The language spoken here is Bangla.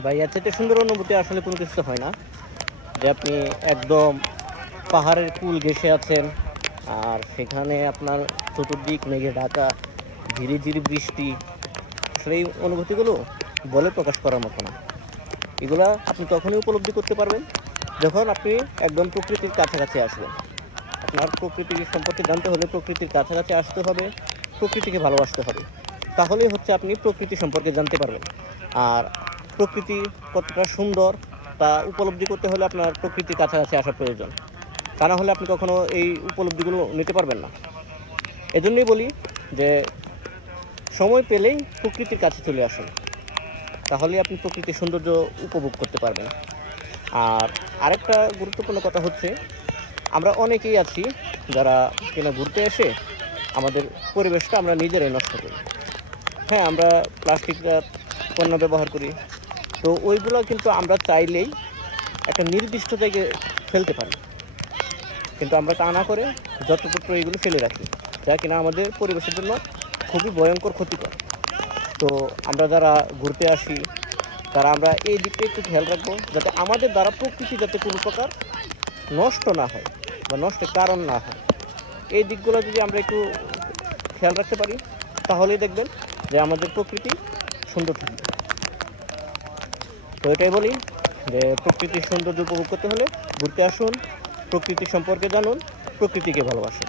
ভাই এর চাইতে সুন্দর অনুভূতি আসলে কোনো কিছু হয় না। যে আপনি একদম পাহাড়ের কুল ঘেঁষে আছেন, আর সেখানে আপনার চতুর্দিক মেঘে ঢাকা, ঝিরি ঝিরি বৃষ্টি। আসলে এই অনুভূতিগুলো বলে প্রকাশ করার মতো না। এগুলা আপনি তখনই উপলব্ধি করতে পারবেন যখন আপনি একদম প্রকৃতির কাছাকাছি আসবেন। আপনার প্রকৃতি সম্পর্কে জানতে হলে প্রকৃতির কাছাকাছি আসতে হবে, প্রকৃতিকে ভালোবাসতে হবে। তাহলেই হচ্ছে আপনি প্রকৃতি সম্পর্কে জানতে পারবেন। আর প্রকৃতি কতটা সুন্দর তা উপলব্ধি করতে হলে আপনার প্রকৃতির কাছাকাছি আসা প্রয়োজন। তা না হলে আপনি কখনো এই উপলব্ধিগুলো নিতে পারবেন না। এজন্যই বলি যে সময় পেলেই প্রকৃতির কাছে চলে আসুন, তাহলেই আপনি প্রকৃতির সৌন্দর্য উপভোগ করতে পারবেন। আর আরেকটা গুরুত্বপূর্ণ কথা হচ্ছে, আমরা অনেকেই আছি যারা কিনা ঘুরতে এসে আমাদের পরিবেশটা আমরা নিজেরাই নষ্ট করি। হ্যাঁ, আমরা প্লাস্টিক পণ্য ব্যবহার করি, তো ওইগুলো কিন্তু আমরা চাইলেই একটা নির্দিষ্ট জায়গায় ফেলতে পারি, কিন্তু আমরা তা না করে যত্রতত্র এইগুলো ফেলে রাখি, যা কিনা আমাদের পরিবেশের জন্য খুবই ভয়ঙ্কর ক্ষতিকর। তো আমরা যারা ঘুরতে আসি তারা আমরা এই দিকটা একটু খেয়াল রাখবো, যাতে আমাদের দ্বারা প্রকৃতি যাতে কোনো প্রকার নষ্ট না হয় বা নষ্টের কারণ না হয়। এই দিকগুলো যদি আমরা একটু খেয়াল রাখতে পারি, তাহলেই দেখবেন যে আমাদের প্রকৃতি সুন্দর থাকবে। তো এটাই বলি যে প্রকৃতির সৌন্দর্য উপভোগ করতে হলে ঘুরতে আসুন, প্রকৃতি সম্পর্কে জানুন, প্রকৃতিকে ভালোবাসুন।